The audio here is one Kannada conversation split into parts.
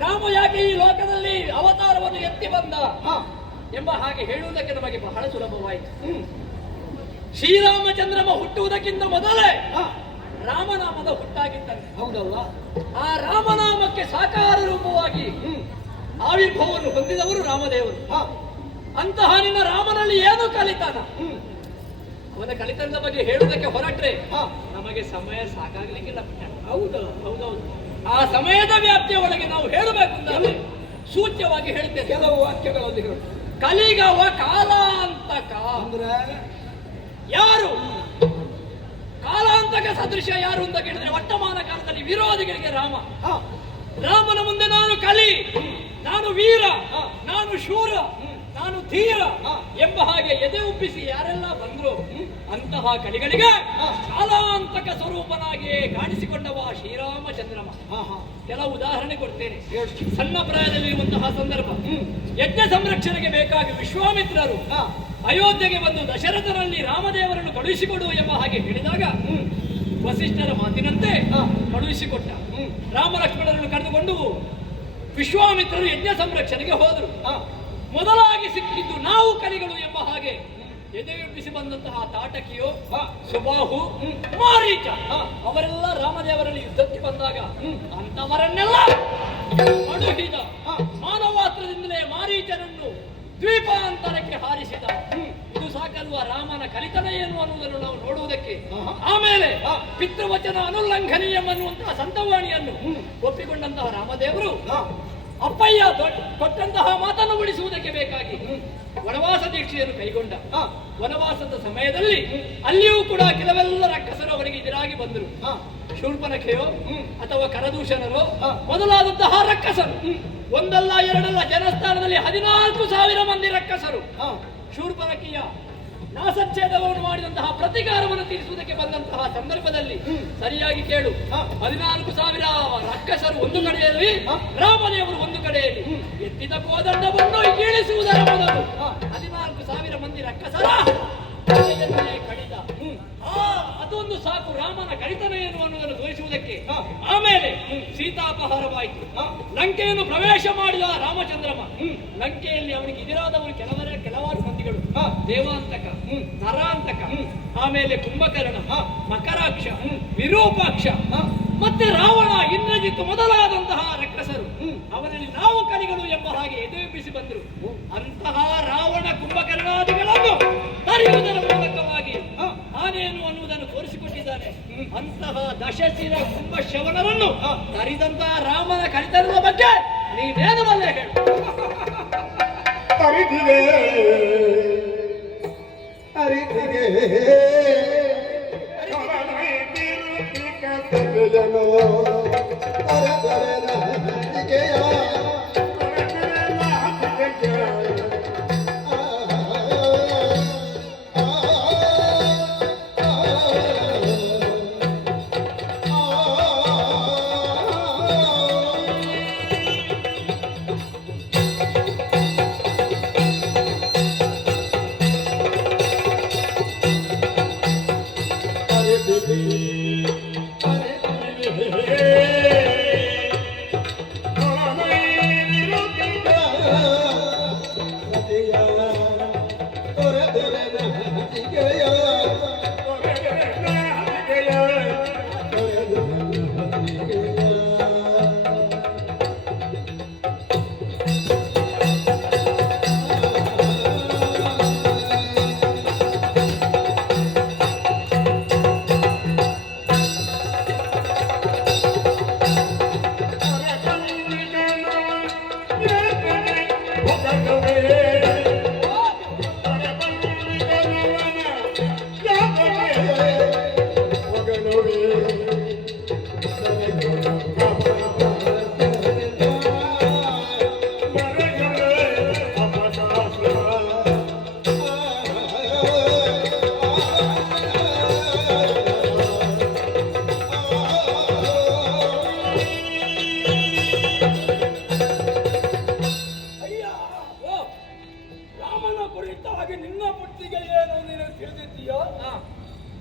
ರಾಮ ಯಾಕೆ ಈ ಲೋಕದಲ್ಲಿ ಅವತಾರವನ್ನು ಎತ್ತಿ ಬಂದ? ಎಂಬ ಹಾಗೆ ಹೇಳುವುದಕ್ಕೆ ನಮಗೆ ಬಹಳ ಸುಲಭವಾಯಿತು. ಶ್ರೀರಾಮಚಂದ್ರಮ ಹುಟ್ಟುವುದಕ್ಕಿಂತ ಮೊದಲೇ ಹಾ. ರಾಮನಾಮದ ಹುಟ್ಟಾಗಿದ್ದಾನೆ ಹೌದಲ್ಲ ಆ ರಾಮನಾಮಕ್ಕೆ ಸಾಕಾರ ರೂಪವಾಗಿ ಆವಿರ್ಭಾವವನ್ನು ಹೊಂದಿದವರು ರಾಮದೇವರು. ಹಾ. ಅಂತಹ ನಿನ್ನ ರಾಮನಲ್ಲಿ ಏನು ಕಲಿತಾನ? ಅವನ ಕಲಿತನದ ಬಗ್ಗೆ ಹೇಳುವುದಕ್ಕೆ ಹೊರಟ್ರೆ ಹಾ. ನಮಗೆ ಸಮಯ ಸಾಕಾಗ್ಲಿಕ್ಕಿಲ್ಲ. ಹೌದಲ್ಲ ಹೌದೌದು. ಆ ಸಮಯದ ವ್ಯಾಪ್ತಿಯ ಒಳಗೆ ನಾವು ಹೇಳಬೇಕು ಅಂತಾದ್ರೆ ಸೂಚ್ಯವಾಗಿ ಹೇಳ್ತೇವೆ ಕೆಲವು ವಾಕ್ಯಗಳಲ್ಲಿ ಹೇಳು. ಕಲಿಗವ ಕಾಲಾಂತಕ ಅಂದ್ರೆ? ಯಾರು? ಕಾಲಾಂತಕ ಸದೃಶ ಯಾರು ಅಂತ ಕೇಳಿದ್ರೆ ವರ್ತಮಾನ ಕಾಲದಲ್ಲಿ ವಿರೋಧಿಗಳಿಗೆ ರಾಮ. ಹಾ. ರಾಮನ ಮುಂದೆ ನಾನು ಕಲಿ. ನಾನು ವೀರ. ನಾನು ಶೂರ. ನಾನು ಧೀರ. ಎಂಬ ಹಾಗೆ ಎದೆ ಒಪ್ಪಿಸಿ ಯಾರೆಲ್ಲ ಬಂದ್ರು ಅಂತಹ ಕಲಿಗಳಿಗೆ. ಕಾಲಾಂತಕ ಸ್ವರೂಪನಾಗಿ ಕಾಣಿಸಿಕೊಂಡವ ಶ್ರೀರಾಮಚಂದ್ರಮ ಕೆಲವು ಉದಾಹರಣೆ ಕೊಡ್ತೇನೆ. ಸಣ್ಣ ಸಣ್ಣ ಪ್ರಾಯದಲ್ಲಿರುವಂತಹ ಸಂದರ್ಭ. ಯಜ್ಞ ಸಂರಕ್ಷಣೆಗೆ ಬೇಕಾಗಿ ವಿಶ್ವಾಮಿತ್ರರು ಅಯೋಧ್ಯೆಗೆ ಬಂದು ದಶರಥರಲ್ಲಿ ರಾಮದೇವರನ್ನು ಕಳುಹಿಸಿಕೊಡು ಎಂಬ ಹಾಗೆ ಹೇಳಿದಾಗ ವಸಿಷ್ಠರ ಮಾತಿನಂತೆ. ಕಳುಹಿಸಿಕೊಟ್ಟ. ರಾಮ ಲಕ್ಷ್ಮಣರನ್ನು ಕರೆದುಕೊಂಡು ವಿಶ್ವಾಮಿತ್ರರು ಯಜ್ಞ ಸಂರಕ್ಷಣೆಗೆ ಹೋದರು. ಮೊದಲಾಗಿ ಸಿಕ್ಕಿದ್ದು ನಾವು ಕಲಿಗಳು ಎಂಬ ಹಾಗೆ ಎದೆಯೊಪ್ಪಿಸಿ ಬಂದಂತಹ ತಾಟಕಿಯು. ಸುಬಾಹು. ಮಾರೀಚ. ಅವರೆಲ್ಲ ರಾಮದೇವರಲ್ಲಿ ಯುದ್ಧಕ್ಕೆ ಬಂದಾಗ. ಅಂತವರನ್ನೆಲ್ಲ ಅಡುಗಿದ ಮಾನವಾತ್ರದಿಂದಲೇ ಮಾರೀಚನನ್ನು ದ್ವೀಪಾಂತರಕ್ಕೆ ಹಾರಿಸಿದ. ಇದು ಸಾಕಲ್ವ ರಾಮನ ಕಲಿತನ ಏನು ಅನ್ನುವುದನ್ನು ನಾವು ನೋಡುವುದಕ್ಕೆ ಆಮೇಲೆ ಪಿತೃವಚನ ಪಿತೃವಚನ ಅನುಲ್ಲಂಘನೀಯಮನ್ನುವಂತಹ ಸಂತವಾಣಿಯನ್ನು. ಒಪ್ಪಿಕೊಂಡಂತಹ ರಾಮದೇವರು ಅಪ್ಪಯ್ಯ ಕೊಟ್ಟಂತಹ ಮಾತನ್ನು ಉಳಿಸುವುದಕ್ಕೆ ಬೇಕಾಗಿ ವನವಾಸ ದೀಕ್ಷೆಯನ್ನು ಕೈಗೊಂಡ ವನವಾಸದ ಸಮಯದಲ್ಲಿ ಅಲ್ಲಿಯೂ ಕೂಡ ಕೆಲವೆಲ್ಲ ರಕ್ಕಸರು ಅವರಿಗೆ ಎದುರಾಗಿ ಬಂದರು. ಹಾ. ಶೂರ್ಪನಖೆಯೋ. ಅಥವಾ ಕರದೂಷಣರೋ ಮೊದಲಾದಂತಹ ರಕ್ಕಸರು. ಒಂದಲ್ಲ ಎರಡಲ್ಲ ಜನಸ್ಥಾನದಲ್ಲಿ ಹದಿನಾಲ್ಕು ಸಾವಿರ ಮಂದಿ ರಕ್ಕಸರು. ಹಾ. ಶೂರ್ಪನಖಿಯ ನಾಸಚ್ಛೇದವನ್ನು ಮಾಡಿದಂತಹ ಪ್ರತಿಕಾರವನ್ನು ತೀರಿಸುವುದಕ್ಕೆ ಬಂದಂತಹ ಸಂದರ್ಭದಲ್ಲಿ ಸರಿಯಾಗಿ ಕೇಳು. ಹದಿನಾಲ್ಕು ಸಾವಿರ ರಕ್ಕಸರು ಒಂದು ಕಡೆಯಲ್ಲಿ ರಾಮದೇವರು ಒಂದು ಕಡೆಯಲ್ಲಿ. ಎತ್ತಿದ ಕೋದಂಡವನ್ನು ಇಳಿಸುವುದರ ಮೊದಲು. ಹದಿನಾಲ್ಕು ಸಾವಿರ ಮಂದಿ ರಕ್ಕಸರ ಕಡಿತ ಅದೊಂದು ಸಾಕು ರಾಮನ ಕಡಿತನ ಏನು ಅನ್ನುವುದನ್ನು ತೋರಿಸುವುದಕ್ಕೆ ಆಮೇಲೆ ಸೀತಾಪಹಾರವಾಯಿತು. ಲಂಕೆಯನ್ನು ಪ್ರವೇಶ ಮಾಡಿದ ರಾಮಚಂದ್ರಮ. ಲಂಕೆಯಲ್ಲಿ ಅವನಿಗೆ ಎದುರಾದವರು ಕೆಲವರ ಕೆಲವಾರು ಮಂದಿಗಳು. ದೇವಾಂತಕ. ನರಾಂತಕ. ಆಮೇಲೆ ಕುಂಭಕರ್ಣ. ಮಕರಾಕ್ಷ ವಿರೂಪಾಕ್ಷ ಮತ್ತೆ ರಾವಣ, ಇಂದ್ರಜಿತ್ ಮೊದಲಾದಂತಹ ರಕ್ಕಸರು. ಅವರಲ್ಲಿ ನಾವು ಕಲಿಗಳು ಎಂಬ ಹಾಗೆ ಎದುರುಪಿಸಿ ಬಂದರು ಅಂತಹ ರಾವಣ ಕುಂಭಕರ್ಣಾದಿಗಳನ್ನು ತರೆಯುವುದರ ಮೂಲಕವಾಗಿ ಆನೆಯನ್ನು ಅನ್ನುವುದನ್ನು ತೋರಿಸಿಕೊಟ್ಟಿದ್ದಾನೆ ಅಂತಹ ದಶಶಿರ ಕುಂಭ ಶವನರನ್ನು ಹಾ. ತರಿದಂತಹ ರಾಮನ ಕಲಿತರುವ ಬಗ್ಗೆ ನೀನೇನು ಬಲ್ಲೆ ಹೇಳು Hey.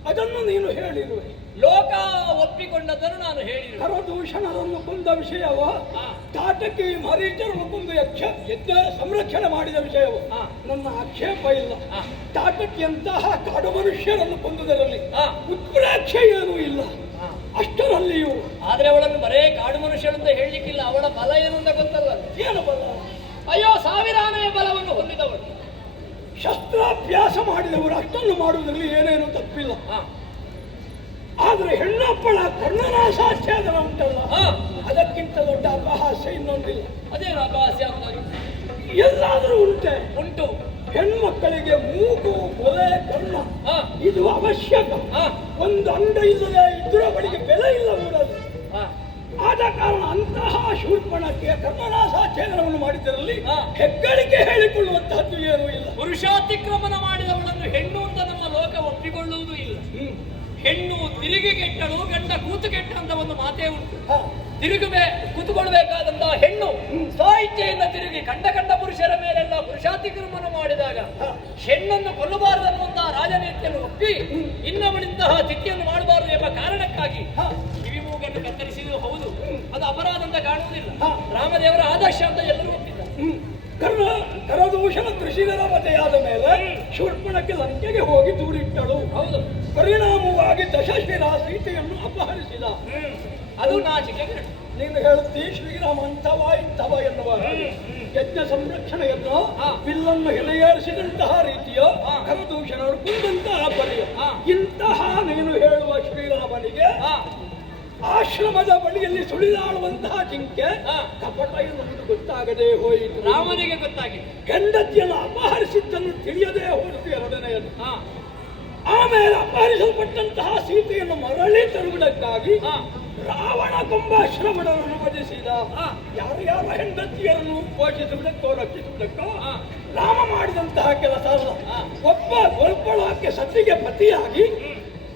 ಅದನ್ನು ನೀನು ಹೇಳಿರು ಲೋಕ ಒಪ್ಪಿಕೊಂಡದನ್ನು ನಾನು ಹೇಳಿರುವೆ ಕರದೂಷಣರನ್ನು ಕೊಂದ ವಿಷಯವೋ ತಾಟಕಿ ಮರೀಚರನ್ನು ಕೊಂದು ಯಕ್ಷ ಯಜ್ಞ ಸಂರಕ್ಷಣೆ ಮಾಡಿದ ವಿಷಯವು ನನ್ನ ಆಕ್ಷೇಪ ಇಲ್ಲ. ತಾಟಕಿಯಂತಹ ಕಾಡು ಮನುಷ್ಯರನ್ನು ಕೊಂದುದರಲ್ಲಿ ಉತ್ಪ್ರೇಕ್ಷ ಏನೂ ಇಲ್ಲ. ಅಷ್ಟರಲ್ಲಿಯೂ ಆದ್ರೆ ಅವಳನ್ನು ಬರೇ ಕಾಡು ಮನುಷ್ಯರಂತ ಹೇಳಲಿಕ್ಕಿಲ್ಲ. ಅವಳ ಬಲ ಏನು ಅಂತ ಗೊತ್ತಲ್ಲ. ಏನು ಬಲ? ಅಯ್ಯೋ ಸಾವಿರಾನೇ ಬಲವನ್ನು ಹೊಂದಿದವಳು. ಶಸ್ತ್ರಾಭ್ಯಾಸ ಮಾಡಿದವರು ಅಷ್ಟನ್ನು ಮಾಡುವುದರಲ್ಲಿ ಏನೇನು ತಪ್ಪಿಲ್ಲ. ಆದರೆ ಹೆಣ್ಣಪ್ಪಳ ಅದರ ಉಂಟಲ್ಲ. ಅದಕ್ಕಿಂತ ದೊಡ್ಡ ಅಪಹಾಸ್ಯ ಇನ್ನೊಂದಿಲ್ಲ ಅದೇನು ಅಪಹಾಸ್ಯ ಎಲ್ಲಾದರೂ ಉಂಟೆ ಉಂಟು ಹೆಣ್ಮಕ್ಕಳಿಗೆ ಮೂಗು ಕೊಲೆ ಕರ್ಣ. ಇದು ಅವಶ್ಯಕ. ಒಂದು ಅಂಡ ಇಲ್ಲದೆ ಇದ್ರ ಬಳಿಗೆ ಬೆಲೆ ಇಲ್ಲ. ಆದ ಕಾರಣ ಅಂತಹ ಶೂರ್ಪಣಕ್ಕೆ ಕರ್ಣನಾಸಾಚ್ಛೇದನವನ್ನು ಮಾಡಿದ್ದರಲ್ಲಿ. ಹೆಗ್ಗಳಿಕೆ ಹೇಳಿಕೊಳ್ಳುವಂತಹದ್ದು ಏನೂ ಇಲ್ಲ. ಪುರುಷಾತಿಕ್ರಮಣ ಮಾಡಿದವಳನ್ನು ಹೆಣ್ಣು ಅಂತ ನಮ್ಮ ಲೋಕ ಒಪ್ಪಿಕೊಳ್ಳುವುದು ಇಲ್ಲ. ಹೆಣ್ಣು ತಿರುಗಿ ಕೆಟ್ಟಳು ಗಂಡ ಕೂತು ಕೆಟ್ಟ ಅಂತ ಒಂದು ಮಾತೇ ಉಂಟು. ತಿರುಗಬೇ ಕೂತುಕೊಳ್ಬೇಕಾದಂತಹ ಹೆಣ್ಣು ಸ್ವಇಚ್ಛೆಯಿಂದ ತಿರುಗಿ ಕಂಡ ಕಂಡ ಪುರುಷರ ಮೇಲೆಲ್ಲ ಪುರುಷಾತಿಕ್ರಮಣ ಮಾಡಿದಾಗ ಹೆಣ್ಣನ್ನು ಕೊಲ್ಲಬಾರದು ಅನ್ನುವಂತಹ ರಾಜನೀತಿಯನ್ನು ಒಪ್ಪಿ ಇನ್ನವಳಿಂತಹ ಸ್ಥಿತಿಯನ್ನು ಮಾಡಬಾರದು ಎಂಬ ಕಾರಣಕ್ಕಾಗಿ. ಕಿವಿ ಮೂಗನ್ನು ಕತ್ತರಿಸಿದ್ದು ಹೌದು. ಅದು ಅಪರಾಧ ಅಂತ ಕಾಣುವುದಿಲ್ಲ ರಾಮದೇವರ ಆದರ್ಶ ಅಂತ ಎಲ್ಲರೂ ಒಪ್ಪಿದ್ದಾರೆ. ಕರ್ಣ ಕರದೂಷಣ ಕೃಷಿಗರ ಮತೆಯಾದ ಮೇಲೆ ಶೂರ್ಪಣಕ್ಕೆ ಲಂಕೆಗೆ ಹೋಗಿ ದೂರಿಟ್ಟಳು ಹೌದು ಪರಿಣಾಮವಾಗಿ ದಶಶಿರ ಸೀತೆಯನ್ನು ಅಪಹರಿಸಿದ ಅದು ನಾಚಿಕೆ. ನೀನು ಹೇಳುತ್ತಿ ಶ್ರೀರಾಮ ಅಂಥವ ಇಂಥವ ಎನ್ನುವ. ಯಜ್ಞ ಸಂರಕ್ಷಣೆಯನ್ನು. ಬಿಲ್ಲನ್ನು ಎಲೆಯೇರಿಸಿದಂತಹ ರೀತಿಯ ಕರದೂಷಣ ಕರದೂಷಣರು ಕುಂದಂತಹ ಪರಿ ಹಾ. ಇಂತಹ ನೀನು ಹೇಳುವ ಶ್ರೀರಾಮನಿಗೆ. ಆಶ್ರಮದ ಬಳಿಯಲ್ಲಿ ಸುಳಿದಾಡುವಂತಹ ಜಿಂಕೆ ಕಪಟವಾಗಿ ಕಪಟ ಎನ್ನುವುದು ಗೊತ್ತಾಗದೆ ಹೋಯಿತು. ರಾಮನಿಗೆ ಗೊತ್ತಾಗಿದೆ ಹೆಂಡತಿಯನ್ನು ಅಪಹರಿಸಿದ್ದನ್ನು ತಿಳಿಯದೆ ಹೋಯಿತು ಎರಡನೆಯದು. ಆಮೇಲೆ ಅಪಹರಿಸಲ್ಪಟ್ಟಂತಹ ಸೀತೆಯನ್ನು ಮರಳಿ ತರುವುದಕ್ಕಾಗಿ. ರಾವಣ ಕುಂಭಾಶ್ರಮಣರನ್ನು ವಧಿಸಿದ. ಹಾ. ಯಾರು ಯಾರ ಹೆಂಡತಿಯರನ್ನು ಪೋಷಿಸುವುದಕ್ಕೋ ರಕ್ಷಿಸುವುದಕ್ಕೋ. ರಾಮ ಮಾಡಿದಂತಹ ಕೆಲಸ ಅಲ್ಲ. ಒಬ್ಬ ಒಬ್ಬಳಕ್ಕೆ ಸತಿಗೆ ಪತಿಯಾಗಿ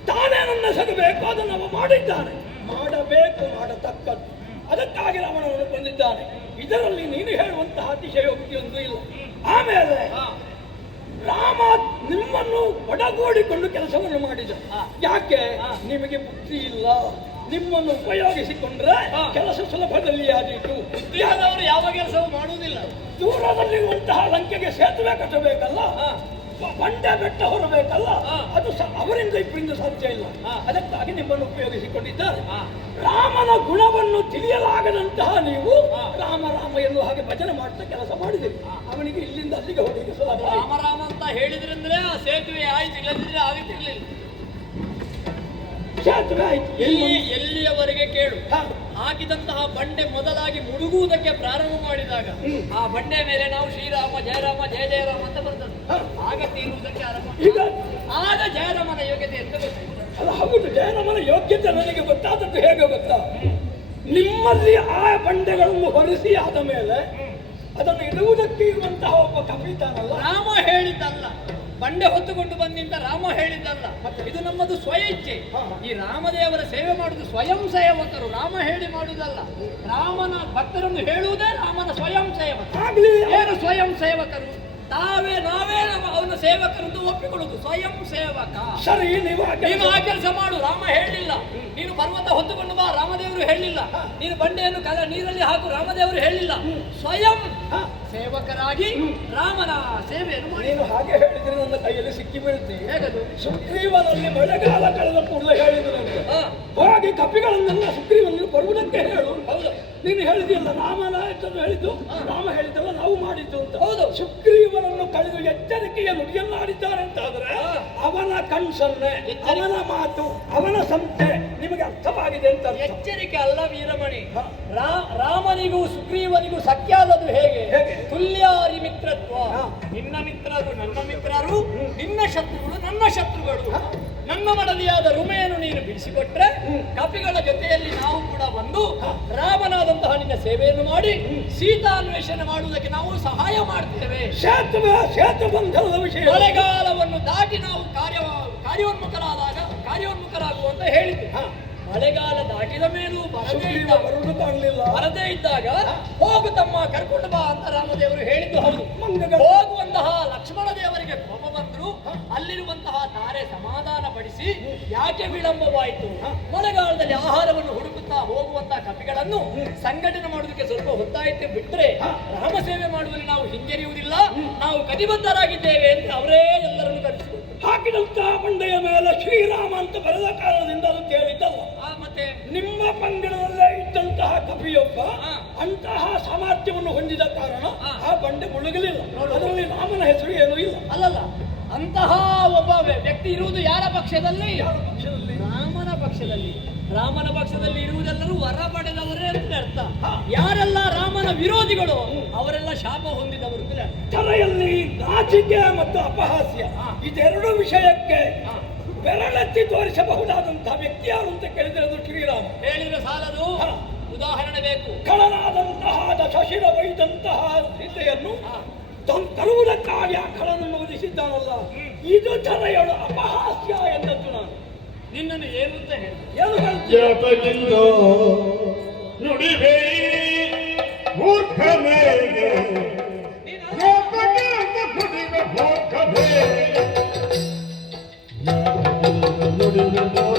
ತಾನೇ ನನ್ನ ಸಗಬೇಕು ಅದನ್ನು ಮಾಡಿದ್ದಾನೆ. ಮಾಡಬೇಕು ಮಾಡತಕ್ಕದ್ದು. ಅದಕ್ಕಾಗಿ ರಾವಣನನ್ನು ಬಂದಿದ್ದಾನೆ. ಇದರಲ್ಲಿ ನೀನು ಹೇಳುವಂತಹ ಅತಿಶಯೋಕ್ತಿಯೊಂದು ಇಲ್ಲ. ಆಮೇಲೆ. ರಾಮ ನಿಮ್ಮನ್ನು ಒಡಗೂಡಿಕೊಂಡು ಕೆಲಸವನ್ನು ಮಾಡಿದ. ಯಾಕೆ. ನಿಮಗೆ ಬುದ್ಧಿ ಇಲ್ಲ. ನಿಮ್ಮನ್ನು ಉಪಯೋಗಿಸಿಕೊಂಡ್ರೆ. ಕೆಲಸ ಸುಲಭದಲ್ಲಿ ಆದೀತು. ಬುದ್ಧಿಯಾದವರು ಯಾವ ಕೆಲಸವೂ ಮಾಡುವುದಿಲ್ಲ. ದೂರದಲ್ಲಿರುವಂತಹ ಲಂಕೆಗೆ ಸೇತುವೆ ಕಟ್ಟಬೇಕಲ್ಲ? ಬಂಡೆ ಬೆಟ್ಟ ಹೊರಬೇಕಲ್ಲ ಅದು ಅವರಿಂದ ಇಬ್ಬರಿಂದ ಸಾಧ್ಯ ಇಲ್ಲ. ಅದಕ್ಕಾಗಿ ನಿಮ್ಮನ್ನು ಉಪಯೋಗಿಸಿಕೊಂಡಿದ್ದಾರೆ. ರಾಮನ ಗುಣವನ್ನು ತಿಳಿಯಲಾಗದಂತಹ ನೀವು. ರಾಮ ರಾಮ ಎನ್ನುವ ಹಾಗೆ ಭಜನೆ ಮಾಡ್ತಾ ಕೆಲಸ ಮಾಡಿದಿರಿ ಅವನಿಗೆ ಇಲ್ಲಿಂದ ಅಲ್ಲಿಗೆ ಹೋಗಲಿಕ್ಕೆ ಸುಲಭ ಆಯ್ತು. ರಾಮ ರಾಮ ಅಂತ ಹೇಳಿದ್ರಂದ್ರೆ ಆ ಸೇತುವೆ ಆಯ್ತು ಇಲ್ಲದಿದ್ರೆ ಆಗುತ್ತಿರ್ಲಿಲ್ಲ. ಆಯ್ತು. ಎಲ್ಲಿ ಎಲ್ಲಿಯವರೆಗೆ ಕೇಳು. ಹಾಕಿದಂತಹ ಬಂಡೆ ಮೊದಲಾಗಿ ಮುಳುಗುವುದಕ್ಕೆ ಪ್ರಾರಂಭ ಮಾಡಿದಾಗ ಆ ಬಂಡೆ ಮೇಲೆ ನಾವು ಶ್ರೀರಾಮ ಜಯರಾಮ ಜಯ ಜಯರಾಮ ಅಂತ ಬರ್ತದೆ. ಆಗ ತೀರುವುದಕ್ಕೆ ಆರಂಭ ಈಗ? ಆಗ ಜಯರಾಮನ ಯೋಗ್ಯತೆ ಅಂತ ಗೊತ್ತಿಲ್ಲ ಅಲ್ಲ ಹೌದು ಜಯರಾಮನ ಯೋಗ್ಯತೆ ನನಗೆ ಗೊತ್ತಾದದ್ದು ಹೇಗೆ ಗೊತ್ತಾ? ನಿಮ್ಮಲ್ಲಿ ಆ ಬಂಡೆಗಳನ್ನು ಹೊರಿಸಿ ಆದ ಮೇಲೆ ಅದನ್ನು ಇಡುವುದಕ್ಕೆ ಇರುವಂತಹ ಒಬ್ಬ ಕಪಿತಾನಲ್ಲ? ರಾಮ ಹೇಳಿದ್ದಲ್ಲ. ಬಂಡೆ ಹೊತ್ತುಕೊಂಡು ಬಂದಿಂತ ರಾಮ ಹೇಳಿದ್ದಲ್ಲ ಇದು ನಮ್ಮದು ಸ್ವಯಿಚ್ಛೆ. ಈ ರಾಮದೇವರ ಸೇವೆ ಮಾಡುವುದು ಸ್ವಯಂ ಸೇವಕರು ರಾಮ ಹೇಳಿ ಮಾಡುವುದಲ್ಲ. ರಾಮನ ಭಕ್ತರನ್ನು ಹೇಳುವುದೇ ರಾಮನ ಸ್ವಯಂ ಸೇವಕ. ಆಗ್ಲಿ. ಏನು ಸ್ವಯಂ ಸೇವಕರು? ತಾವೇ ನಾವೇ ನಮ್ಮ ಅವನ ಸೇವಕರಂತ ಒಪ್ಪಿಕೊಳ್ಳುದು ಸ್ವಯಂ ಸೇವಕ. ಸರಿ ನೀನು ಆ ಕೆಲಸ ಮಾಡು ರಾಮ ಹೇಳಿಲ್ಲ. ನೀನು ಪರ್ವತ ಹೊತ್ತುಕೊಂಡು ಬಾ ರಾಮದೇವರು ಹೇಳಿಲ್ಲ. ನೀನು ಬಂಡೆಯನ್ನು ಕಲ ನೀರಲ್ಲಿ ಹಾಕು ರಾಮದೇವರು ಹೇಳಿಲ್ಲ. ಸ್ವಯಂ. ಸೇವಕರಾಗಿ ರಾಮನ ಸೇವೆಯನ್ನು ನೀನು ಹಾಗೆ ಹೇಳಿದ್ರೆ ನನ್ನ ಕೈಯಲ್ಲಿ ಸಿಕ್ಕಿ ಬೀಳುತ್ತೆ. ಹೇಗದು? ಸುಗ್ರೀವನಲ್ಲಿ ಮಳೆಗಾಲ ಕಳೆದ ಕೂಡಲೇ ಹೇಳಿದ್ರು ನನಗೆ ಹಾ, ಹಾಗೆ ಕಪಿಗಳನ್ನೆಲ್ಲ ಸುಗ್ರೀವನಲ್ಲಿ ಬರುವುದಕ್ಕೆ ಹೇಳು. ಹೌದು. ನೀನು ಹೇಳಿದೆಯಲ್ಲ ರಾಮನ ಅಂತ ಹೇಳಿದ್ದು? ರಾಮ ಹೇಳಿದ್ದಲ್ಲ ನಾವು ಮಾಡಿದ್ದು ಅಂತ. ಹೌದು. ಸುಗ್ರೀವನನ್ನು ಕಳೆದು ಎಚ್ಚರಿಕೆಯ ನುಡಿಯನ್ನಾಡಿದ್ದಾರೆ ಅಂತ ಆದ್ರೆ ಅವನ ಕಣ್ಸನ್ನೆ ಅವನ ಮಾತು ಅವನ ಸಂತೆ ನಿಮಗೆ ಅರ್ಥವಾಗಿದೆ ಅಂತ ಎಚ್ಚರಿಕೆ ಅಲ್ಲ ವೀರಮಣಿ. ರಾಮನಿಗೂ ಸುಗ್ರೀವನಿಗೂ ಸಖ್ಯಾದದು ಹೇಗೆ? ಹೇಗೆ? ತುಲ್ಯಾರಿ ಮಿತ್ರತ್ವ. ನಿನ್ನ ಮಿತ್ರರು ನನ್ನ ಮಿತ್ರರು ನಿನ್ನ ಶತ್ರುಗಳು ನನ್ನ ಶತ್ರುಗಳು. ನನ್ನ ಮಡದಿಯಾದ ರುಮೆಯನ್ನು ನೀನು ಬಿಡಿಸಿಕೊಟ್ರೆ ಕಪಿಗಳ ಜೊತೆಯಲ್ಲಿ ನಾವು ಕೂಡ ಬಂದು ರಾಮನಾದಂತಹ ನಿನ್ನ ಸೇವೆಯನ್ನು ಮಾಡಿ ಸೀತಾನ್ವೇಷಣೆ ಮಾಡುವುದಕ್ಕೆ ನಾವು ಸಹಾಯ ಮಾಡ್ತೇವೆ. ಮಳೆಗಾಲವನ್ನು ದಾಟಿ ನಾವು ಕಾರ್ಯ ಕಾರ್ಯೋನ್ಮುಖರಾದಾಗ ಕಾರ್ಯೋನ್ಮುಖರಾಗುವ ಅಂತ ಹೇಳಿದ್ವಿ ಹಾ. ಮಳೆಗಾಲ ದಾಟಿದ ಮೇಲೂ ಬರದೇ ಇದ್ದಾಗ ಬರದೇ ಇದ್ದಾಗ ಹೋಗು ತಮ್ಮ ಕರ್ಕೊಂಡು ಬಾ ಅಂತ ರಾಮದೇವರು ಹೇಳಿದ್ದು ಹೌದು. ಹೋಗುವಂತಹ ಲಕ್ಷ್ಮಣ ದೇವರಿಗೆ ಕೋಪ ಬಂದ್ರು ಅಲ್ಲಿರುವಂತಹ ತಾರೆ ಸಮಾಧಾನ ಪಡಿಸಿ ಯಾಕೆ ವಿಳಂಬವಾಯಿತು? ಮಳೆಗಾಲದಲ್ಲಿ ಆಹಾರವನ್ನು ಹುಡುಕುತ್ತಾ ಹೋಗುವಂತಹ ಕಪಿಗಳನ್ನು ಸಂಘಟನೆ ಮಾಡುವುದಕ್ಕೆ ಸ್ವಲ್ಪ ಹೊತ್ತಾಯಿತು ಬಿಟ್ರೆ ರಾಮ ಸೇವೆ ಮಾಡುವಲ್ಲಿ ನಾವು ಹಿಂಜರಿಯುವುದಿಲ್ಲ. ನಾವು ಕಟಿಬದ್ಧರಾಗಿದ್ದೇವೆ ಅಂತ ಅವರೇ ಎಲ್ಲರನ್ನು ಕರೆಸಿದ್ರು ಹಾಕಿದಂತಹ ಬಂಡೆಯ ಮೇಲೆ ಶ್ರೀರಾಮ ಅಂತ ಬರೆದ ಕಾರಣದಿಂದ ಅದು ಮತ್ತೆ ನಿಮ್ಮ ಪಂಗಡದಲ್ಲೇ ಇದ್ದಂತಹ ಕಪಿಯೊಬ್ಬ. ಅಂತಹ ಸಾಮರ್ಥ್ಯವನ್ನು ಹೊಂದಿದ ಕಾರಣ. ಆ ಬಂಡೆ ಮುಳುಗಲಿಲ್ಲ. ಅದರಲ್ಲಿ ರಾಮನ ಹೆಸರು ಏನೂ ಇಲ್ಲ. ಅಲ್ಲಲ್ಲ ಅಂತಹ ಒಬ್ಬ ವ್ಯಕ್ತಿ ಇರುವುದು ಯಾರ ಪಕ್ಷದಲ್ಲಿ? ರಾಮನ ಪಕ್ಷದಲ್ಲಿ. ರಾಮನ ಪಕ್ಷದಲ್ಲಿ ಇರುವುದೆಲ್ಲರೂ ವರ ಪಡೆದವರೇ ಅಂತ ಅರ್ಥ. ಯಾರೆಲ್ಲ ರಾಮನ ವಿರೋಧಿಗಳು ಅವರೆಲ್ಲ ಶಾಪ ಹೊಂದಿದವರು. ತಲೆಯಲ್ಲಿ ನಾಚಿಕೆ ಮತ್ತು ಅಪಹಾಸ್ಯ. ಇದೆರಡು ವಿಷಯಕ್ಕೆ ಬೆರಳೆತ್ತಿ ತೋರಿಸಬಹುದಾದಂತಹ ವ್ಯಕ್ತಿ ಯಾರು ಅಂತ ಕೇಳಿದ್ರೆ ಅದು ಶ್ರೀರಾಮ. ಹೇಳಿದ್ರೆ ಸಾಲದು? ಹಾ. ಉದಾಹರಣೆ ಬೇಕು. ಕಳನಾದಂತಹ ದಶಶಿರ ಬೈದಂತಹ ಸೀತೆಯನ್ನು ತರುವುದಕ್ಕಾಗಿ ಆ ಕಳನನ್ನು ಒದಿಸಿದ್ದಾನಲ್ಲ ಇದು ತಲೆಯೊಳ ಅಪಹಾಸ್ಯ ಎಂದದ್ದು ನಾನು. ನಿನ್ನನ್ನು ಏನು ಅಂತ ಹೇಳಿ. ಏನು ಮೇಲೆ ಮೂರ್ಖ ನುಡಿವೆ Thank you.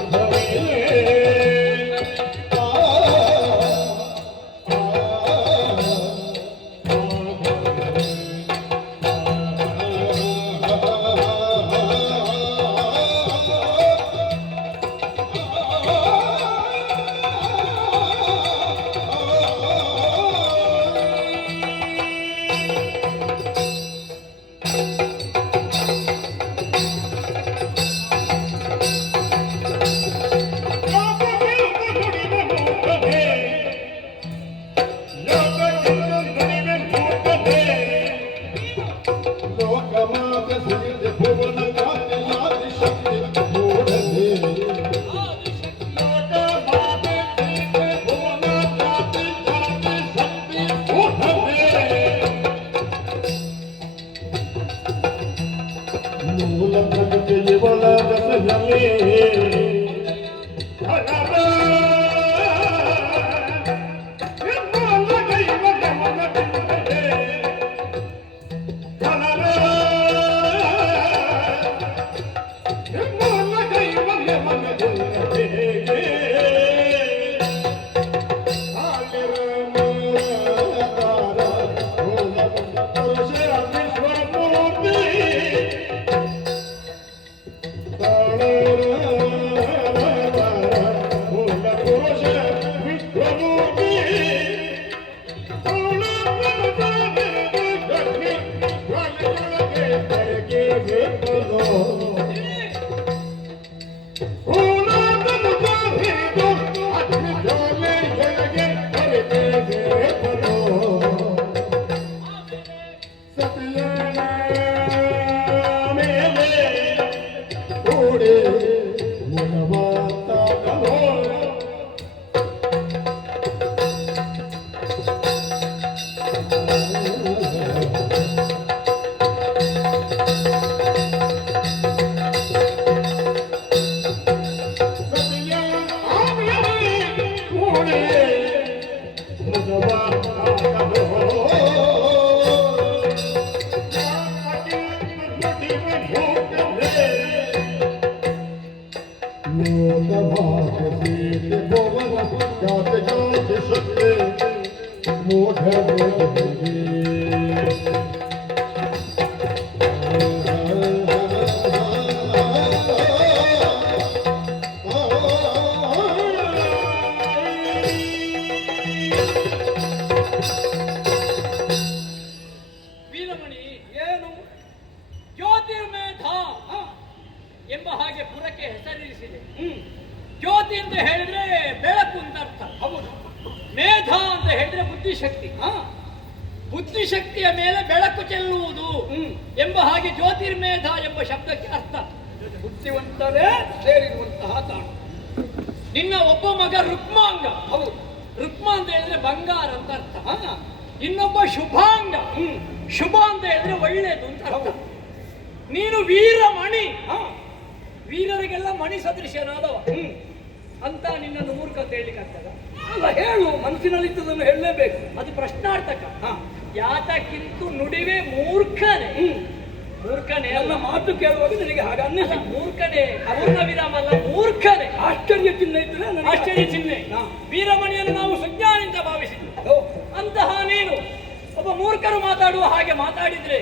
ಶುಭಾಂಗ. ಶುಭ ಅಂತ ಹೇಳಿದ್ರೆ ಒಳ್ಳೆಯದು ಅಂತ ಅರ್ಥ. ನೀನು ವೀರಮಣಿ ಮಣಿ. ವೀರರಿಗೆಲ್ಲ ಮಣಿ ಸದೃಶ್ಯನಾದವ ಅಂತ ನಿನ್ನನ್ನು ಮೂರ್ಖತೆ ಹೇಳಿಕತ್ತದ ಅಲ್ಲ ಹೇಳು. ಮನಸ್ಸಿನಲ್ಲಿದ್ದದನ್ನು ಹೇಳಲೇಬೇಕು. ಅದು ಪ್ರಶ್ನಾರ್ಥಕ. ಯಾತಕ್ಕಿಂತ ನುಡಿವೆ ಮೂರ್ಖನೆ. ಮೂರ್ಖನೇ ಅಲ್ಲ. ಮಾತು ಕೇಳುವಾಗ ನನಗೆ ಹಾಗೆ ಅನ್ನಿಸಿ ಮೂರ್ಖನೇ. ಪೂರ್ಣ ವಿರಾಮ ಅಲ್ಲ ಮೂರ್ಖನೇ. ಆಶ್ಚರ್ಯ ಚಿಹ್ನೆ ಇದ್ರೆ ಆಶ್ಚರ್ಯ. ಚಿಹ್ನೆ. ವೀರಮಣಿಯನ್ನು ನಾವು ಸುಜ್ಞಾನಿಂದ ಭಾವಿಸಿದ್ವಿ. ಅಂತಹ ನೀನು ಒಬ್ಬ ಮೂರ್ಖರು ಮಾತಾಡುವ ಹಾಗೆ ಮಾತಾಡಿದ್ರೆ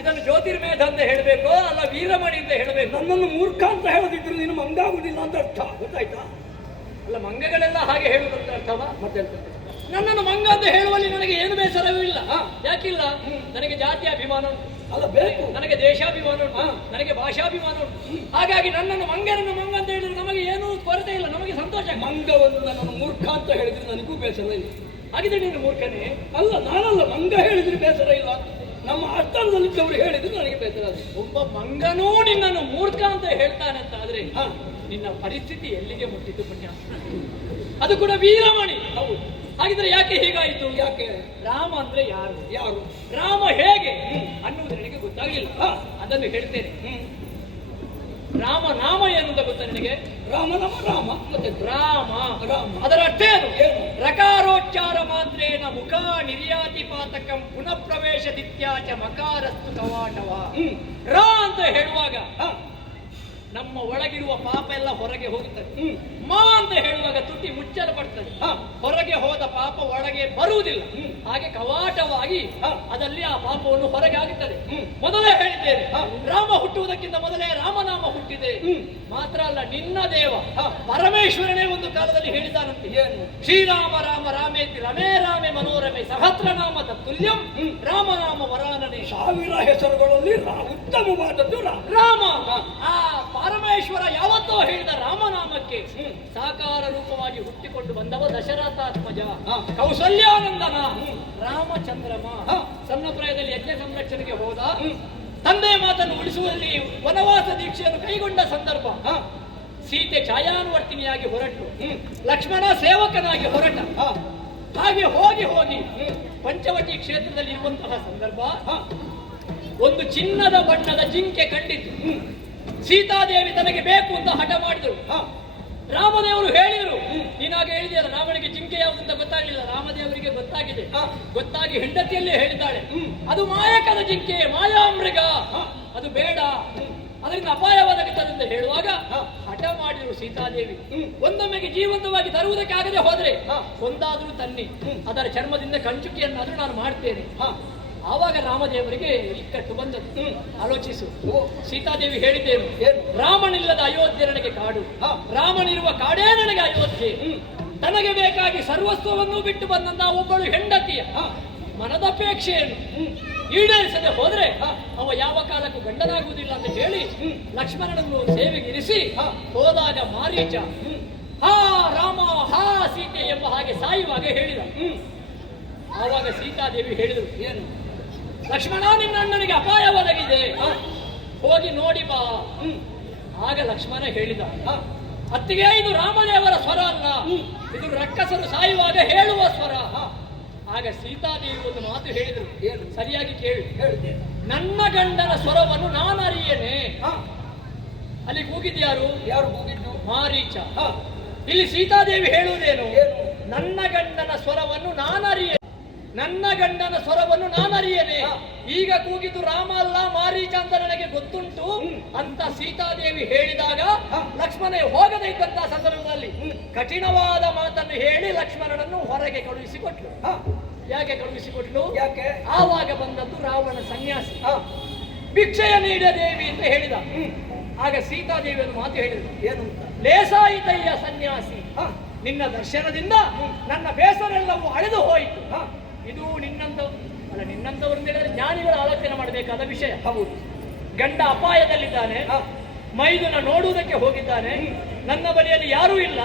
ಇದನ್ನು ಜ್ಯೋತಿರ್ಮೇಧ ಅಂತ ಹೇಳಬೇಕು ಅಲ್ಲ ವೀರಮಣಿ ಅಂತ ಹೇಳಬೇಕು? ನನ್ನನ್ನು ಮೂರ್ಖ ಅಂತ ಹೇಳದಿದ್ರೆ ನೀನು ಮಂಗಾಗುದಿಲ್ಲ ಅಂತ ಅರ್ಥ. ಗೊತ್ತಾಯ್ತಾ? ಅಲ್ಲ ಮಂಗಗಳೆಲ್ಲ ಹಾಗೆ ಹೇಳುವುದಂತ ಅರ್ಥವಾ? ಮತ್ತೆ ನನ್ನನ್ನು ಮಂಗ ಅಂತ ಹೇಳುವಲ್ಲಿ ನನಗೆ ಏನು ಬೇಸರವೂ ಇಲ್ಲ. ಯಾಕಿಲ್ಲ? ನನಗೆ ಜಾತಿ ಅಭಿಮಾನ ಉಂಟು. ಅಲ್ಲ ಬೇಕು. ನನಗೆ ದೇಶಾಭಿಮಾನ ಉಂಟು. ನನಗೆ ಭಾಷಾಭಿಮಾನ ಉಂಟು. ಹಾಗಾಗಿ ನನ್ನನ್ನು ಮಂಗನನ್ನು ಮಂಗ ಅಂತ ಹೇಳಿದ್ರೆ ನಮಗೆ ಏನೂ ಕೊರತೆ ಇಲ್ಲ ನಮಗೆ ಸಂತೋಷ ಮಂಗವನ್ನು ನನ್ನನ್ನು ಮೂರ್ಖ ಅಂತ ಹೇಳಿದ್ರೆ ನನಗೂ ಬೇಸರ ಇಲ್ಲ. ಹಾಗಿದ್ರೆ ನೀನು ಮೂರ್ಖನೇ? ಅಲ್ಲ ನಾನಲ್ಲ ಮಂಗ ಹೇಳಿದ್ರೆ ಬೇಸರ ಇಲ್ಲ ನಮ್ಮ ಆಸ್ಥಾನದಲ್ಲಿದ್ದವರು ಹೇಳಿದ್ರು ನನಗೆ ಬೇಸರ ಒಬ್ಬ ಮಂಗನೂ ನಿನ್ನನ್ನು ಮೂರ್ಖ ಅಂತ ಹೇಳ್ತಾನೆ ಅಂತ ಆದ್ರೆ ಹಾ. ನಿನ್ನ ಪರಿಸ್ಥಿತಿ ಎಲ್ಲಿಗೆ ಮುಟ್ಟಿತು ಪುಣ್ಯ? ಅದು ಕೂಡ ವೀರಮಣಿ. ಹೌದು. ಹಾಗಿದ್ರೆ ಯಾಕೆ ಹೀಗಾಯಿತು? ಯಾಕೆ? ರಾಮ ಅಂದ್ರೆ ಯಾರು? ಯಾರು? ರಾಮ ಹೇಗೆ? ಅನ್ನುವುದು ನನಗೆ ಗೊತ್ತಾಗಲಿಲ್ಲ. ಅದನ್ನು ಹೇಳ್ತೇನೆ. ರಾಮ ನಾಮ ಏನು ಗೊತ್ತಾ ನಿನಗೆ ರಾಮ ನಮ ರಾಮ ಮತ್ತೆ ರಾಮ ರಾಮ. ಅದರ ಅರ್ಥ ಏನು ಏನು? ರಕಾರೋಚ್ಚಾರ ಮಾತ್ರೇನ ಮುಖ ನಿರ್ಯಾತಿ ಪಾತಕಂ ಪುನಃ ಪ್ರವೇಶ ದಿತ್ಯಾಚ ಮಕಾರಸ್ತು ಕವಾಟವ. ರಾ ಅಂತ ಹೇಳುವಾಗ. ನಮ್ಮ ಒಳಗಿರುವ ಪಾಪ ಎಲ್ಲ ಹೊರಗೆ ಹೋಗುತ್ತದೆ. ಹ್ಮ್. ಮಾ ಅಂತ ಹೇಳುವಾಗ ತುಟಿ ಮುಚ್ಚಲ್ಪಡ್ತದೆ. ಹೊರಗೆ ಹೋದ ಪಾಪ ಒಳಗೆ ಬರುವುದಿಲ್ಲ. ಹಾಗೆ ಕವಾಟವಾಗಿ. ಅದಲ್ಲಿ ಆ ಪಾಪವನ್ನು ಹೊರಗೆ ಆಗುತ್ತದೆ ಮೊದಲೇ ಹೇಳಿದ್ದೇನೆ. ರಾಮ ಹುಟ್ಟುವುದಕ್ಕಿಂತ ಮೊದಲೇ ರಾಮನಾಮ ಹುಟ್ಟಿದೆ. ಮಾತ್ರ ಅಲ್ಲ ನಿನ್ನ ದೇವ. ಪರಮೇಶ್ವರನೇ ಒಂದು ಕಾಲದಲ್ಲಿ ಹೇಳಿದಾನಂತೆ ಶ್ರೀರಾಮ ರಾಮ ರಾಮೇತಿ ರಮೇ ರಾಮೆ ಮನೋರಮೆ ಸಹಸ್ರನಾಮ ತತ್ತುಲ್ಯಂ ತುಲ್ಯಂ ರಾಮನಾಮ ವರಾನನೆ. ಸಾವಿರ ಹೆಸರುಗಳಲ್ಲಿ ಉತ್ತಮವಾದದ್ದು ರಾಮ. ಆ ಪರಮೇಶ್ವರ ಯಾವತ್ತೋ ಹೇಳಿದ ರಾಮನಾಮಕ್ಕೆ ಸಾಕಾರ ರೂಪವಾಗಿ ಹುಟ್ಟಿಕೊಂಡು ಬಂದವ ದಶರಥಾತ್ಮಜ. ಕೌಸಲ್ಯಾನಂದನ. ರಾಮಚಂದ್ರಮ. ಸಣ್ಣ ಪ್ರಾಯದಲ್ಲಿ ಯಜ್ಞ ಸಂರಕ್ಷಣೆಗೆ ಹೋದ ತಂದೆ ಮಾತನ್ನು ಉಳಿಸುವಲ್ಲಿ ವನವಾಸ ದೀಕ್ಷೆಯನ್ನು ಕೈಗೊಂಡ ಸಂದರ್ಭ. ಸೀತೆ ಛಾಯಾನುವರ್ತಿನಿಯಾಗಿ ಹೊರಟು. ಲಕ್ಷ್ಮಣ ಸೇವಕನಾಗಿ ಹೊರಟ ಹಾಗೆ ಹೋಗಿ ಹೋಗಿ ಪಂಚವಟಿ ಕ್ಷೇತ್ರದಲ್ಲಿ ಇರುವಂತಹ ಸಂದರ್ಭ. ಒಂದು ಚಿನ್ನದ ಬಣ್ಣದ ಜಿಂಕೆ ಕಂಡಿತು. ಸೀತಾದೇವಿ ತನಗೆ ಬೇಕು ಅಂತ ಹಠ ಮಾಡಿದರು ಹಾ. ರಾಮದೇವರು ಹೇಳಿದರು ನೀನಾಗ ಹೇಳಿದೆಯಲ್ಲ ರಾಮನಿಗೆ ಜಿಂಕೆ ಯಾವುದು ಅಂತ ಗೊತ್ತಾಗಲಿಲ್ಲ ರಾಮದೇವರಿಗೆ ಗೊತ್ತಾಗಿದೆ. ಗೊತ್ತಾಗಿ ಹೆಂಡತಿಯಲ್ಲೇ ಹೇಳಿದ್ದಾಳೆ. ಅದು ಮಾಯಕದ ಜಿಂಕೆ ಮಾಯಾಮೃಗ ಮೃಗ ಅದು ಬೇಡ ಅದರಿಂದ ಅಪಾಯವಾಗುತ್ತದೆ ಹೇಳುವಾಗ ಹಾ. ಹಠ ಮಾಡಿದರು ಸೀತಾದೇವಿ. ಒಂದೊಮ್ಮೆಗೆ ಜೀವಂತವಾಗಿ ತರುವುದಕ್ಕೆ ಆಗದೆ ಹೋದ್ರೆ. ಒಂದಾದ್ರೂ ತನ್ನಿ. ಅದರ ಚರ್ಮದಿಂದ ಕಂಚುಕಿಯನ್ನಾದ್ರೂ ನಾನು ಮಾಡ್ತೇನೆ ಹಾ. ಆವಾಗ ರಾಮದೇವರಿಗೆ ಇಕ್ಕಟ್ಟು ಬಂದದ್ದು. ಆಲೋಚಿಸು. ಸೀತಾದೇವಿ ಹೇಳಿದ್ದೇನು? ರಾಮನಿಲ್ಲದ ಅಯೋಧ್ಯೆ ನನಗೆ ಕಾಡು. ರಾಮನಿರುವ ಕಾಡೇ ನನಗೆ ಅಯೋಧ್ಯೆ. ತನಗೆ ಬೇಕಾಗಿ ಸರ್ವಸ್ವವನ್ನು ಬಿಟ್ಟು ಬಂದಂತ ಒಬ್ಬಳು ಹೆಂಡತಿಯ ಮನದ ಮನದಪೇಕ್ಷೆಯನ್ನು. ಈಡೇರಿಸದೆ ಹೋದ್ರೆ. ಅವ ಯಾವ ಕಾಲಕ್ಕೂ ಗಂಡನಾಗುವುದಿಲ್ಲ ಅಂತ ಹೇಳಿ. ಲಕ್ಷ್ಮಣನನ್ನು ಸೇವೆಗೆ ಇರಿಸಿ ಹಾ. ಹೋದಾಗ ಮಾರೀಚ. ಹಾ ರಾಮ ಹಾ ಸೀತೆ ಎಂಬ ಹಾಗೆ ಸಾಯುವಾಗ ಹೇಳಿದ ಹ್ಮ್. ಆವಾಗ ಸೀತಾದೇವಿ ಹೇಳಿದರು ಏನು ಲಕ್ಷ್ಮಣ ನಿನ್ನ ಅಣ್ಣನಿಗೆ ಅಪಾಯ ಒದಗಿದೆ. ಹೋಗಿ ನೋಡಿ ಬಾ. ಆಗ ಲಕ್ಷ್ಮಣ ಹೇಳಿದ. ಅತ್ತಿಗೆ ಇದು ರಾಮದೇವರ ಸ್ವರ ಅಲ್ಲ. ಇದು ರಕ್ಕಸರು ಸಾಯುವಾಗ ಹೇಳುವ ಸ್ವರ. ಆಗ ಸೀತಾದೇವಿ ಒಂದು ಮಾತು ಹೇಳಿದರು ಏನು? ಸರಿಯಾಗಿ ಕೇಳಿ ಹೇಳಿದೆ ನನ್ನ ಗಂಡನ ಸ್ವರವನ್ನು ನಾನು ಅರಿಯೇನೆ. ಅಲ್ಲಿ ಕೂಗಿದ್ಯಾರು ಯಾರು ಕೂಗಿದ್ದು ಮಾರೀಚ. ಇಲ್ಲಿ ಸೀತಾದೇವಿ ಹೇಳುವುದೇನು? ನನ್ನ ಗಂಡನ ಸ್ವರವನ್ನು ನಾನರಿಯೆ ನನ್ನ ಗಂಡನ ಸ್ವರವನ್ನು ನಾನು ಅರಿಯೇನೆ ಈಗ ಕೂಗಿದ್ದು ರಾಮ ಅಲ್ಲ ಮಾರೀಚ ಅಂತ ನನಗೆ ಗೊತ್ತುಂಟು. ಅಂತ ಸೀತಾದೇವಿ ಹೇಳಿದಾಗ ಲಕ್ಷ್ಮಣೇ ಹೋಗದೇ ಇದ್ದಂತಹ ಸಂದರ್ಭದಲ್ಲಿ ಕಠಿಣವಾದ ಮಾತನ್ನು ಹೇಳಿ ಲಕ್ಷ್ಮಣನನ್ನು ಹೊರಗೆ ಕಳುಹಿಸಿಕೊಟ್ಲು. ಯಾಕೆ ಕಳುಹಿಸಿಕೊಟ್ಲು? ಯಾಕೆ? ಆವಾಗ ಬಂದದ್ದು ರಾವಣ ಸನ್ಯಾಸಿ. ಭಿಕ್ಷೆಯ ನೀಡ ದೇವಿ ಅಂತ ಹೇಳಿದ. ಆಗ ಸೀತಾದೇವಿಯನ್ನು ಮಾತು ಹೇಳಿದ್ರು ಏನು ಲೇಸಾಯಿತಯ್ಯ ಸನ್ಯಾಸಿ. ನಿನ್ನ ದರ್ಶನದಿಂದ ನನ್ನ ಬೇಸರೆಲ್ಲವೂ ಅಳೆದು ಹೋಯಿತು. ಇದು ನಿನ್ನಂತ ಅಲ್ಲ ನಿನ್ನಂತವರು ಅಂತ ಹೇಳಿದ್ರೆ ಜ್ಞಾನಿಗಳು ಆಲೋಚನೆ ಮಾಡಬೇಕಾದ ವಿಷಯ. ಹೌದು. ಗಂಡ ಅಪಾಯದಲ್ಲಿದ್ದಾನೆ. ಮೈದುನ ನೋಡುವುದಕ್ಕೆ ಹೋಗಿದ್ದಾನೆ ನನ್ನ ಬಳಿಯಲ್ಲಿ ಯಾರೂ ಇಲ್ಲ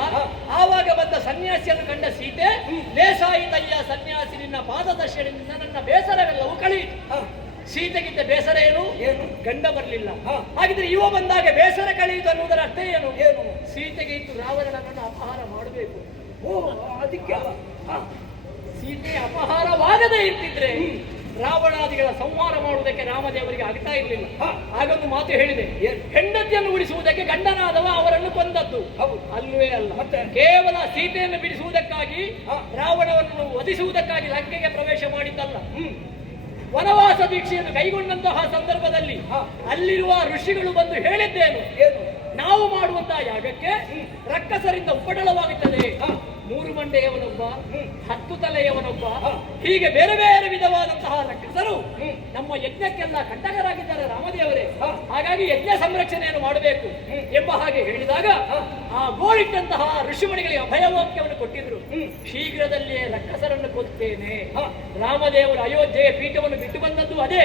ಆವಾಗ ಬಂದ ಸನ್ಯಾಸಿಯನ್ನು ಕಂಡ ಸೀತೆ ಲೇಸಾಯಿ ತಯ್ಯ ಸನ್ಯಾಸಿ ನಿನ್ನ ಪಾದದರ್ಶನದಿಂದ ನನ್ನ ಬೇಸರವೆಲ್ಲವೂ ಕಳೆಯಿತು. ಸೀತೆಗಿದ್ದ ಬೇಸರ ಏನು? ಏನು? ಗಂಡ ಬರಲಿಲ್ಲ. ಹಾಗಿದ್ರೆ ಇವ ಬಂದಾಗ ಬೇಸರ ಕಳೆಯಿತು ಅನ್ನುವುದರ ಅರ್ಥ ಏನು? ಏನು? ಸೀತೆಗೆ ಇತ್ತು ರಾವಣನನ್ನು ಅಪಹಾರ ಮಾಡಬೇಕು. ಓ ಅದಕ್ಕೆ. ಸೀತೆ ಅಪಹಾರವಾಗದೇ ಇರ್ತಿದ್ರೆ ರಾವಣಾದಿಗಳ ಸಂಹಾರ ಮಾಡುವುದಕ್ಕೆ ರಾಮದೇವರಿಗೆ ಆಗ್ತಾ ಇರಲಿಲ್ಲ. ಹಾಗೊಂದು ಮಾತು ಹೇಳಿದೆ? ಹೆಂಡತಿಯನ್ನು ಉಳಿಸುವುದಕ್ಕೆ ಗಂಡನಾದವ ಅವರನ್ನು ಕೊಂದದ್ದು. ಅಲ್ಲವೇ ಅಲ್ಲ? ಕೇವಲ ಸೀತೆಯನ್ನು ಬಿಡಿಸುವುದಕ್ಕಾಗಿ. ರಾವಣವನ್ನು ವಧಿಸುವುದಕ್ಕಾಗಿ ಲಂಕೆಗೆ ಪ್ರವೇಶ ಮಾಡಿದ್ದಲ್ಲ. ವನವಾಸ ದೀಕ್ಷೆಯನ್ನು ಕೈಗೊಂಡಂತಹ ಸಂದರ್ಭದಲ್ಲಿ ಅಲ್ಲಿರುವ ಋಷಿಗಳು ಬಂದು ಹೇಳಿದ್ದೇನು? ನಾವು ಮಾಡುವಂತಹ ಯಾಗಕ್ಕೆ ರಕ್ಕಸರಿಂದ ಉಪಟಳವಾಗುತ್ತದೆ. ಮೂರು ಮಂಡೆಯವನೊಬ್ಬ ಹತ್ತು ತಲೆಯವನೊಬ್ಬ ಹೀಗೆ ಬೇರೆ ಬೇರೆ ವಿಧವಾದಂತಹ ರಕ್ಷಸರು ನಮ್ಮ ಯಜ್ಞಕ್ಕೆಲ್ಲ ಕಂಟಕರಾಗಿದ್ದಾರೆ ರಾಮದೇವರೇ. ಹಾಗಾಗಿ ಯಜ್ಞ ಸಂರಕ್ಷಣೆಯನ್ನು ಮಾಡಬೇಕು ಎಂಬ ಹಾಗೆ ಹೇಳಿದಾಗ ಆ ಗೋಳಿಟ್ಟಂತಹ ಋಷಿಮಣಿಗಳಿಗೆ ಅಭಯವಾಕ್ಯವನ್ನು ಕೊಟ್ಟಿದ್ರು. ಶೀಘ್ರದಲ್ಲಿಯೇ ರಕ್ಕಸರನ್ನು ಕೊಲ್ತೇನೆ ರಾಮದೇವರು ಅಯೋಧ್ಯೆಯ ಪೀಠವನ್ನು ಬಿಟ್ಟು ಬಂದದ್ದು ಅದೇ.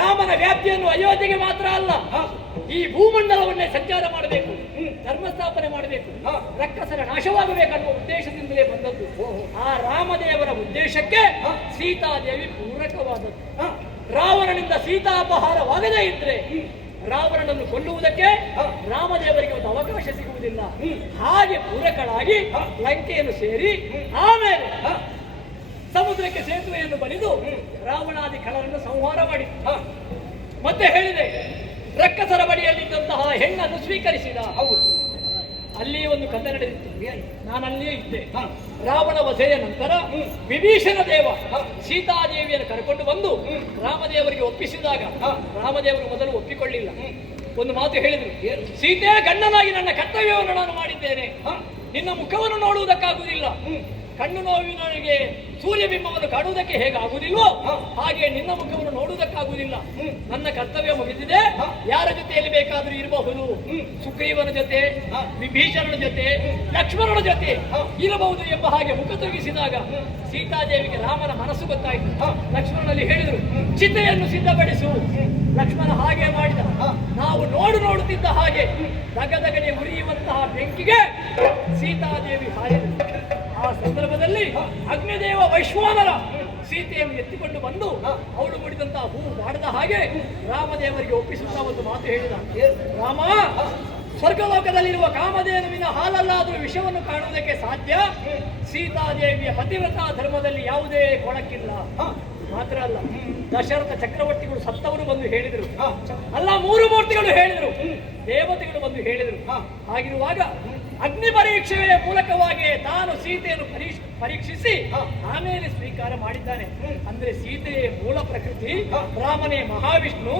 ರಾಮನ ವ್ಯಾಪ್ತಿಯನ್ನು ಅಯೋಧ್ಯೆಗೆ ಮಾತ್ರ ಅಲ್ಲ. ಈ ಭೂಮಂಡಲವನ್ನೇ ಸಂಚಾರ ಮಾಡಬೇಕು. ಧರ್ಮಸ್ಥಾಪನೆ ಮಾಡಬೇಕು. ರಕ್ಕಸರ ನಾಶವಾಗಬೇಕನ್ನುವ ಉದ್ದೇಶದಿಂದಲೇ ಬಂದದ್ದು. ಆ ರಾಮದೇವರ ಉದ್ದೇಶಕ್ಕೆ ಸೀತಾದೇವಿ ಪೂರಕವಾದದ್ದು. ರಾವಣನಿಂದ ಸೀತಾಪಹಾರವಾಗದೇ ಇದ್ರೆ ರಾವಣನನ್ನು ಕೊಲ್ಲುವುದಕ್ಕೆ ರಾಮದೇವರಿಗೆ ಒಂದು ಅವಕಾಶ ಸಿಗುವುದಿಲ್ಲ. ಹಾಗೆ ಪೂರಕಳಾಗಿ ಲಂಕೆಯನ್ನು ಸೇರಿ ಆಮೇಲೆ ಸಮುದ್ರಕ್ಕೆ ಸೇತುವೆಯನ್ನು ಬಲಿದು ರಾವಣಾದಿ ಕಳರನ್ನು ಸಂಹಾರ ಮಾಡಿ. ಮತ್ತೆ ಹೇಳಿದೆ ರಕ್ಕಸರ ಬಳಿಯಲ್ಲಿದ್ದಂತಹ ಹೆಣ್ಣನ್ನು ಸ್ವೀಕರಿಸಿದ. ಹೌದು. ಅಲ್ಲಿ ಒಂದು ಕಥೆ ನಡೆದಿತ್ತು. ನಾನು ಅಲ್ಲಿಯೇ ಇದ್ದೆ. ರಾವಣ ವಧೆಯ ನಂತರ ವಿಭೀಷಣ ದೇವ ಸೀತಾದೇವಿಯನ್ನು ಕರ್ಕೊಂಡು ಬಂದು ರಾಮದೇವರಿಗೆ ಒಪ್ಪಿಸಿದಾಗ ರಾಮದೇವರು ಮೊದಲು ಒಪ್ಪಿಕೊಳ್ಳಿಲ್ಲ. ಒಂದು ಮಾತು ಹೇಳಿದ್ರು. ಸೀತೆ ಗಂಡನಾಗಿ ನನ್ನ ಕರ್ತವ್ಯವನ್ನು ನಾನು ಮಾಡಿದ್ದೇನೆ. ನಿನ್ನ ಮುಖವನ್ನು ನೋಡುವುದಕ್ಕಾಗುವುದಿಲ್ಲ. ಕಣ್ಣು ನೋವಿನೊಳಗೆ ಸೂರ್ಯಬಿಂಬವನ್ನು ಕಾಣುವುದಕ್ಕೆ ಹೇಗೆ ಆಗುವುದಿಲ್ವೋ ಹಾಗೆ ನಿನ್ನ ಮುಖವನ್ನು ನೋಡುವುದಕ್ಕಾಗುವುದಿಲ್ಲ. ನನ್ನ ಕರ್ತವ್ಯ ಮುಗಿದಿದೆ. ಯಾರ ಜೊತೆಯಲ್ಲಿ ಬೇಕಾದರೂ ಇರಬಹುದು. ಸುಗ್ರೀವನ ಜೊತೆ ವಿಭೀಷಣನ ಜೊತೆ ಲಕ್ಷ್ಮಣನ ಜೊತೆ ಇರಬಹುದು ಎಂಬ ಹಾಗೆ ಮುಖ ತೊಗಿಸಿದಾಗ ಸೀತಾದೇವಿಗೆ ರಾಮನ ಮನಸ್ಸು ಗೊತ್ತಾಯಿತು. ಲಕ್ಷ್ಮಣನಲ್ಲಿ ಹೇಳಿದರು ಚಿತೆಯನ್ನು ಸಿದ್ಧಪಡಿಸು. ಲಕ್ಷ್ಮಣ ಹಾಗೆ ಮಾಡಿದ. ನಾವು ನೋಡು ನೋಡುತ್ತಿದ್ದ ಹಾಗೆ ದಗದಗನೆ ಉರಿಯುವಂತಹ ಬೆಂಕಿಗೆ ಸೀತಾದೇವಿ ಹಾರಿದರು ಆ ಸಂದರ್ಭದಲ್ಲಿ ಅಗ್ನಿದೇವ ವೈಶ್ವಾನರ ಸೀತೆಯನ್ನು ಎತ್ತಿಕೊಂಡು ಬಂದು ಅವಳು ಮುಡಿದಂತಹ ಹೂ ಮಾಡದ ಹಾಗೆ ರಾಮದೇವರಿಗೆ ಒಪ್ಪಿಸುತ್ತಾ ಒಂದು ಮಾತು ಹೇಳಿದ. ರಾಮ, ಸ್ವರ್ಗಲೋಕದಲ್ಲಿರುವ ಕಾಮಧೇನುವಿನ ಹಾಲಲ್ಲಾದರೂ ವಿಷವನ್ನು ಕಾಣುವುದಕ್ಕೆ ಸಾಧ್ಯ? ಸೀತಾದೇವಿಯ ಪತಿವ್ರತಾ ಧರ್ಮದಲ್ಲಿ ಯಾವುದೇ ಕೊಳಕಿಲ್ಲ. ಮಾತ್ರ ಅಲ್ಲ, ದಶರಥ ಚಕ್ರವರ್ತಿಗಳು ಸತ್ತವರು ಬಂದು ಹೇಳಿದರು. ಅಲ್ಲ, ಮೂರು ಮೂರ್ತಿಗಳು ಹೇಳಿದರು. ದೇವತೆಗಳು ಬಂದು ಹೇಳಿದರು. ಹಾಗಿರುವಾಗ ಅಗ್ನಿ ಪರೀಕ್ಷೆಯ ಮೂಲಕವಾಗಿ ತಾನು ಸೀತೆಯನ್ನು ಪರೀಕ್ಷೆ, ಪರೀಕ್ಷಿಸಿ ಆಮೇಲೆ ಸ್ವೀಕಾರ ಮಾಡಿದ್ದಾನೆ. ಅಂದ್ರೆ ಸೀತೆಯ ಮೂಲ ಪ್ರಕೃತಿ ರಾಮನೇ ಮಹಾವಿಷ್ಣು.